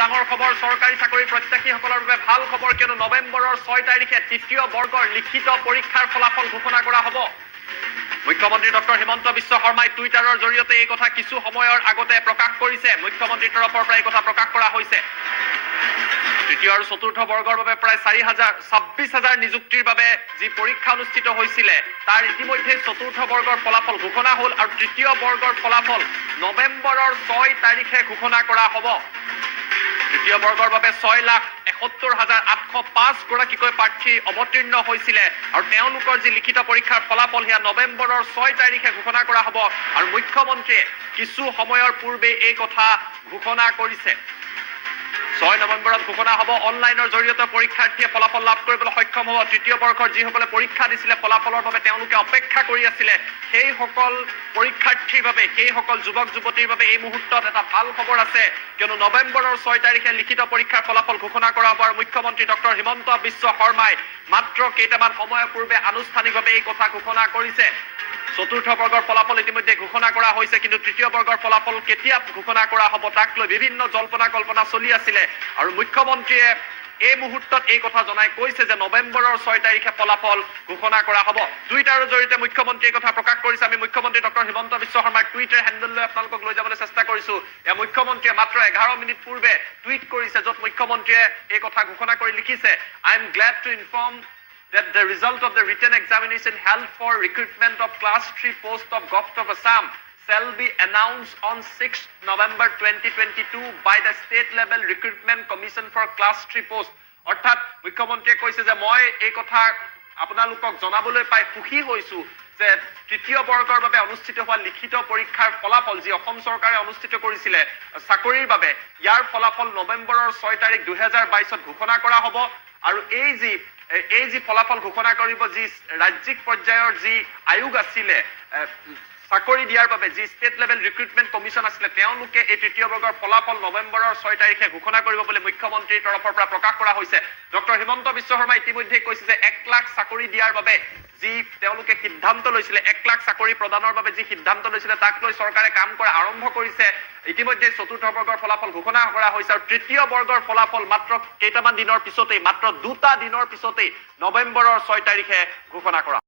ডাঙৰ খবৰ চৰকাৰী চাকৰি প্ৰত্যাশীসকলৰ বাবে ভাল খবৰ কিয়নো নৱেম্বৰৰ 6 তাৰিখে তৃতীয় বৰ্গৰ লিখিত পৰীক্ষাৰ ফলাফল ঘোষণা কৰা হ'ব মুখ্যমন্ত্ৰী ডক্টৰ হিমন্ত বিশ্ব শৰ্মাই টুইটাৰৰ জৰিয়তে এই কথা কিছু সময়ৰ আগতে প্ৰকাশ কৰিছে মুখ্যমন্ত্ৰীৰ তৰফৰ পৰা এই কথা প্ৰকাশ কৰা হৈছে তৃতীয় আৰু চতুৰ্থ বৰ্গৰ বাবে প্ৰায় 26,000 নিযুক্তিৰ বাবে যি পৰীক্ষা অনুষ্ঠিত হৈছিল তাৰ ইতিমধ্যে চতুৰ্থ বৰ্গৰ ফলাফল ঘোষণা হ'ল আৰু তৃতীয় বৰ্গৰ ফলাফল নৱেম্বৰৰ 6 তাৰিখে ঘোষণা কৰা হ'ব তৃতীয় বৰ্গৰ বাবে 6,71,805 গৰাকীকৈ প্ৰাৰ্থী অৱতীৰ্ণ হৈছিল আৰু তেওঁলোকৰ যি লিখিত পৰীক্ষাৰ ফলাফল হিয়া নৱেম্বৰৰ 6 তাৰিখে ঘোষণা কৰা হ'ব আৰু মুখ্যমন্ত্ৰীয়ে কিছু সময়ৰ পূৰ্বে এই কথা ঘোষণা কৰিছে 6 নৱেম্বৰত ঘোষণা হ'ব অনলাইনৰ জৰিয়তে পৰীক্ষাৰ্থীয়ে ফলাফল লাভ কৰিবলৈ সক্ষম হ'ব তৃতীয় বৰ্ষৰ যিসকলে পৰীক্ষা দিছিলে ফলাফলৰ বাবে তেওঁলোকে অপেক্ষা কৰি আছিল সেইসকল পৰীক্ষাৰ্থীৰ বাবে সেইসকল যুৱক যুৱতীৰ বাবে এই মুহূৰ্তত এটা ভাল খবৰ আছে কিয়নো নৱেম্বৰৰ 6 তাৰিখে লিখিত পৰীক্ষাৰ ফলাফল ঘোষণা কৰা হ'ব আৰু মুখ্যমন্ত্ৰী ডক্টৰ হিমন্ত বিশ্ব শৰ্মাই মাত্ৰ কেইটামান সময়ৰ পূৰ্বে আনুষ্ঠানিকভাৱে এই কথা ঘোষণা কৰিছে চতুৰ্থ বৰ্গৰ ফলাফল ইতিমধ্যে ঘোষণা কৰা হৈছে কিন্তু তৃতীয় বৰ্গৰ ফলাফল কেতিয়া ঘোষণা কৰা হ'ব তাক লৈ বিভিন্ন জল্পনা কল্পনা চলি আছিল আৰু মুখ্যমন্ত্ৰীয়ে এই মুহূৰ্তত এই কথা জনাই কৈছে যে নৱেম্বৰৰ 6 তাৰিখে ফলাফল ঘোষণা কৰা হ'ব টুইটাৰৰ জৰিয়তে মুখ্যমন্ত্ৰীয়ে কথা প্ৰকাশ কৰিছে আমি মুখ্যমন্ত্ৰী ডক্টৰ হিমন্ত বিশ্ব শৰ্মাৰ টুইটাৰ হেণ্ডেল লৈ আপোনালোকক লৈ যাবলৈ চেষ্টা কৰিছো এয়া মুখ্যমন্ত্ৰীয়ে মাত্ৰ 11 মিনিট পূৰ্বে টুইট কৰিছে য'ত মুখ্যমন্ত্ৰীয়ে এই কথা ঘোষণা কৰি লিখিছে I am glad to inform that the result of the written examination held for recruitment of class 3 post of Govt of Assam shall be announced on 6th November 2022 by the state level recruitment commission for class 3 post অৰ্থাৎ মুখ্যমন্ত্ৰীয়ে কৈছে যে মই এই কথা আপোনালোকক জনাবলৈ পাই সুখী হৈছো যে তৃতীয় বৰ্গৰ বাবে অনুষ্ঠিত হোৱা লিখিত পৰীক্ষাৰ ফলাফল যি অসম চৰকাৰে অনুষ্ঠিত কৰিছিল চাকৰিৰ বাবে ইয়াৰ ফলাফল নৱেম্বৰৰ 6 তাৰিখ 2022ত ঘোষণা কৰা হ'ব আৰু এই যি ফলাফল ঘোষণা কৰিব যি ৰাজ্যিক পৰ্যায়ৰ যি আয়োগ আছিল চাকৰি দিয়াৰ বাবে যি ষ্টেট লেভেল ৰিক্ৰুটমেণ্ট কমিশ্যন আছিল তেওঁলোকে এই তৃতীয় বৰ্গৰ ফলাফল নৱেম্বৰৰ 6 তাৰিখে ঘোষণা কৰিব বুলি মুখ্যমন্ত্ৰীৰ তৰফৰ পৰা প্ৰকাশ কৰা হৈছে ডক্টৰ হিমন্ত বিশ্ব শৰ্মাই ইতিমধ্যে কৈছে যে 1 লাখ চাকৰি দিয়াৰ বাবে যি তেওঁলোকে সিদ্ধান্ত লৈছিল 1 লাখ চাকৰি প্ৰদানৰ বাবে যি সিদ্ধান্ত লৈছিল তাক লৈ চৰকাৰে কাম কৰা আৰম্ভ কৰিছে ইতিমধ্যে চতুৰ্থ বৰ্গৰ ফলাফল ঘোষণা কৰা হৈছে আৰু তৃতীয় বৰ্গৰ ফলাফল মাত্ৰ কেইটামান দিনৰ পিছতেই মাত্ৰ 2টা দিনৰ পিছতেই নৱেম্বৰৰ 6 তাৰিখে ঘোষণা কৰা